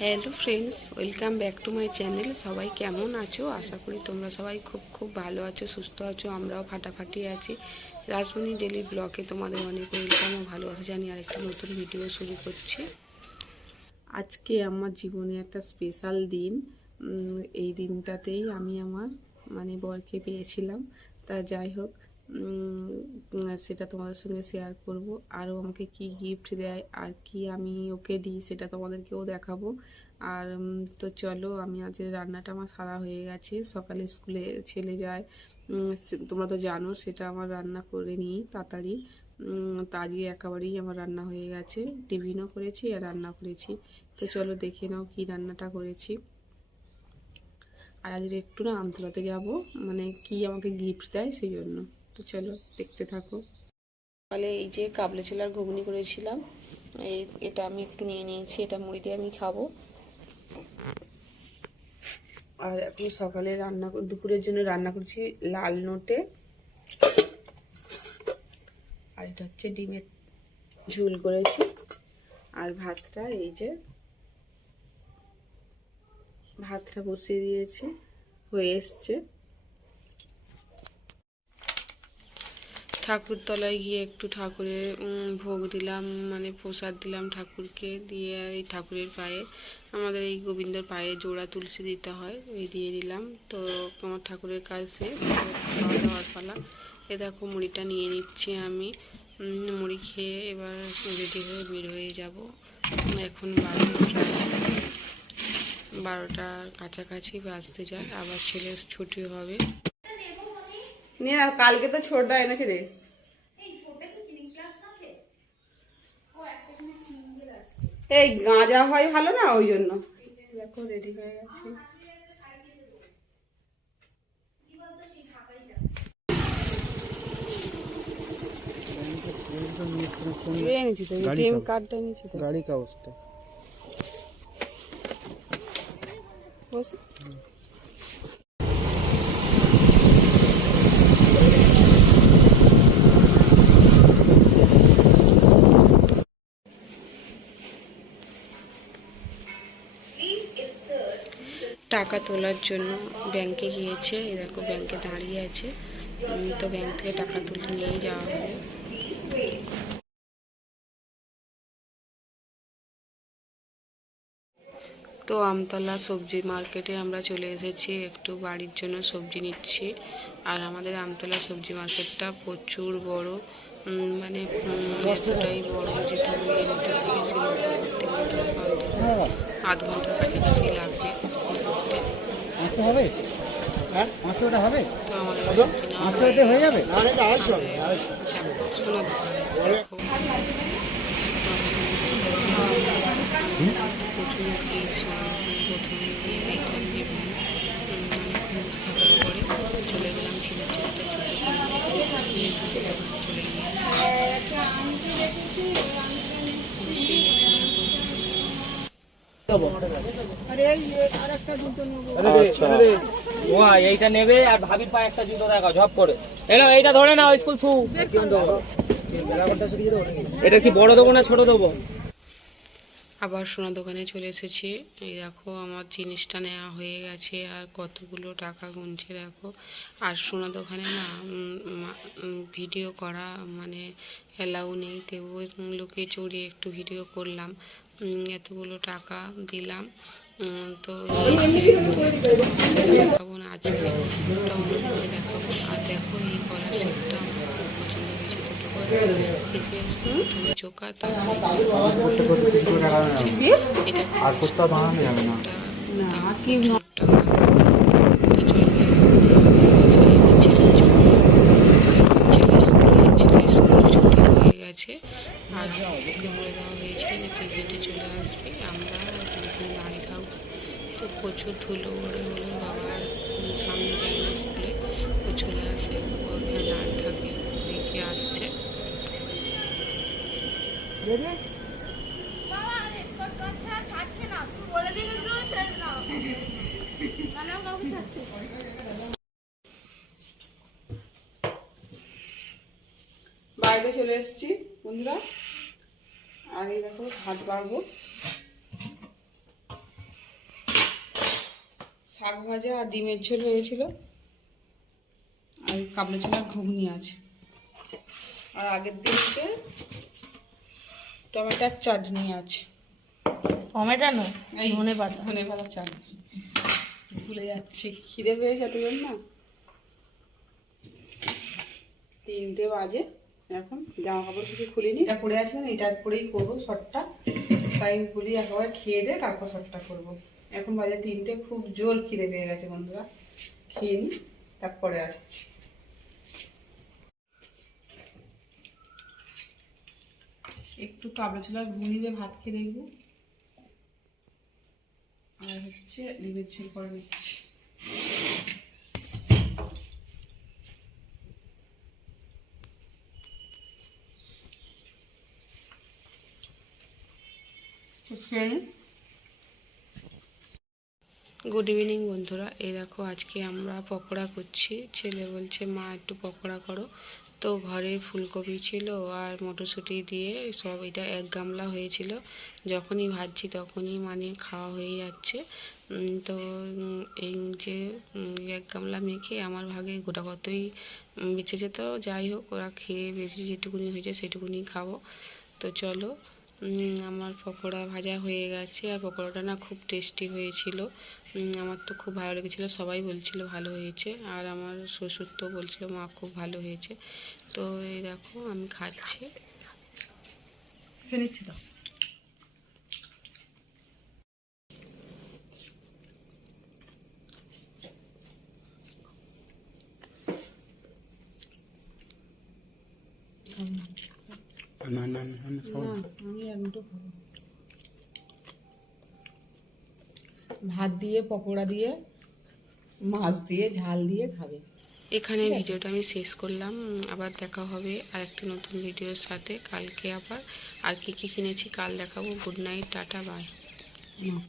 Hello friends, welcome back to my channel. সবাই কেমন আছো? আশা করি তোমরা সবাই খুব ভালো আছো, সুস্থ আছো। আমরাও ফাটাফাটি আছি। রাজমণি ডেলি ব্লগে তোমাদের অনেক ওয়েলকাম ও ভালোবাসা জানিয়ে আরেকটা নতুন ভিডিও শুরু করছি। আজকে আমার জীবনে একটা স্পেশাল দিন। এই দিনটাতেই আমি আমার বরকে পেয়েছিলাম। তা যাই হোক, সেটা তোমাদের সঙ্গে শেয়ার করব। আরও আমাকে কি গিফট দেয় আর কি আমি ওকে দিই সেটা তোমাদেরকেও দেখাবো। আর তো চলো, আমি আজ রান্নাটা আমার সারা হয়ে গেছে। সকালে স্কুলে ছেলে যায়, তোমরা তো জানো, সেটা আমার রান্না করে নিই তাড়াতাড়ি। তা আজকে একেবারেই আমার রান্না হয়ে গেছে। টিফিনও করেছি আর রান্না করেছি। তো চলো দেখে নাও কি রান্নাটা করেছি। আর আজকে একটু না আমতলাতে যাব, কি আমাকে গিফট দেয় সেই জন্য। তো চলো দেখতে থাকো। তাহলে এই যে কাবলি ছোলার ঘুগনি করেছিলাম, এটা আমি একটু নিয়ে নিয়েছি। এটা মুড়ি দিয়ে আমি খাবো। আর এখন সকালে দুপুরের জন্য রান্না করছি লাল নোটে। আর এটা হচ্ছে ডিমের ঝোল করেছি। আর ভাতটা ভাতটা বসিয়ে দিয়েছি, হয়ে এসছে। ঠাকুরতলায় গিয়ে একটু ঠাকুরের ভোগ দিলাম, প্রসাদ দিলাম ঠাকুরকে দিয়ে। আর এই ঠাকুরের পায়ে, আমাদের এই গোবিন্দর পায়ে জোড়া তুলসী দিতে হয়, এই দিয়ে দিলাম। তো আমার ঠাকুরের কাজ শেষ, খাওয়া দাওয়ার পালা। এ দেখো মুড়িটা নিয়ে নিচ্ছি আমি। মুড়ি খেয়ে এবার রেডি হয়ে বের হয়ে যাব। এখন বাজে প্রায় 12টার কাছাকাছি বাজতে যায়। আবার ছেলের ছুটি হবে। কালকে তো ছোটটা এনেছে রে। এই গাঁজা হয় ভালো না, ওই জন্য। দেখো রেডি হয়ে গেছে। গাড়ি কাগজটা টাকা তোলার জন্য ব্যাংকে গিয়েছে। এই দেখো ব্যাংকে দাঁড়িয়ে আছে। তো ব্যাংক থেকে টাকা তুলে নিয়ে যাওয়া হবে। তো আমতলা সবজি মার্কেটে আমরা চলে এসেছি, একটু বাড়ির জন্য সবজি নিচ্ছি। আর আমাদের আমতলা সবজি মার্কেটটা প্রচুর বড়, এতটাই বড় যে তুমি এমনিতে থেকে সিনেমা করতে গেলে আধ ঘন্টার কাছাকাছি লাগবে ঘুরতে। তো আমাদের সবজি নেওয়া হয়ে গেছে। শোনো প্রচুর ভিড়। প্রথমে গিয়ে দেখলাম যে খোঁজ থাকার পরে চলে গেলাম ছেলের জন্য চলে এইটা নেবে। আর ভাবির পায়ে একটা জুতো দেখা ঝপ করে এলো। এইটা ধরে না স্কুল শু। এটা কি বড় দেবো না ছোট দেবো? আবার সোনা দোকানে চলে এসেছি। এই দেখো আমার জিনিসটা নেওয়া হয়ে গেছে। আর কতগুলো টাকা গুনছে দেখো। আর সোনা দোকানে না ভিডিও করা অ্যালাউ নেই, তবুও লোকে চড়িয়ে একটু ভিডিও করলাম। এতগুলো টাকা দিলাম। তো দেখাবো না আজকে, ওটা অন্যদিনকে দেখাবো। আর দেখো এই কলার সেটটা আমার খুব পছন্দ হয়েছে। দুটো কলার প্রথমে চোখা, তারপরে এটা ছুটি হয়ে গেছে। আর ওকে বলে দেওয়া হয়েছিল যে তুই হেঁটে চলে আসবি, আমরা এখানে দাঁড়িয়ে থাকবো। তো প্রচুর ধুলো ওড়ে হলো, বাবার সামনে যায় না স্কুলে, ও চলে আসে, ও এখানে দাঁড়িয়ে থাকে, দেখে আসছে। বাইরে চলে এসেছি বন্ধুরা। আর এই দেখো ভাত বাড়বো। শাক ভাজা আর ডিমের ঝোল হয়েছিল, আর কাবলি ছোলার ঘুগনি আছে, আর আগের দিনকে টমেটোর চাটনি আছে। টমেটো না, এই ধনে পাতা। ধনে পাতার চাটনি ভুলে যাচ্ছি, খিদে পেয়েছে এতজন না। 3টে বাজে এখন, জামা কাপড় কিছু খুলিনি, এটা পরে আছি না, এটা পরেই করবো শর্টটা, তাই বলি একবার খেয়ে দে তারপর শর্টটা করবো। এখন বাজে 3টে, খুব জোর খিদে পেয়ে গেছে বন্ধুরা, খেয়ে নি তারপরে আসছি। একটু কাবলি ছোলার ঘুগনি দিয়ে ভাত খেয়ে দেখবো, আর হচ্ছে ডিমের ঝোল করে নিচ্ছি। গুড ইভিনিং বন্ধুরা, এই দেখো আজকে আমরা পকোড়া করছি। ছেলে বলছে মা একটু পকোড়া করো, তো ঘরের ফুলকপি ছিল আর মটরশুঁটি দিয়ে সব, এটা 1 গামলা হয়েছিল। যখনই ভাজছি তখনই মানে খাওয়া হয়ে যাচ্ছে। তো এই যে 1 গামলা মেখে আমার ভাগে গোটা কতই বেঁচে যেত, যাই হোক ওরা খেয়ে বেশি যেটুকুনি হয়েছে সেটুকুনি খাবো। তো চলো, আমার পকোড়া ভাজা হয়ে গেছে, আর পকোড়াটা না খুব টেস্টি হয়েছিল। আমার তো খুব ভালো লেগেছিলো, সবাই বলছিল ভালো হয়েছে, আর আমার শ্বশুর তো বলছিল মা খুব ভালো হয়েছে। তো এই দেখো আমি খাচ্ছি। খেয়ে তো না না না, আমি আর দুটো খাবো। ভাত দিয়ে, পকোড়া দিয়ে, মাছ দিয়ে, ঝাল দিয়ে খাবে। এখানে ভিডিওটা আমি শেষ করলাম, আবার দেখা হবে আরেকটি নতুন ভিডিওর সাথে কালকে আবার। আর কি কি কিনেছি কাল দেখাবো। Good night, tata, by.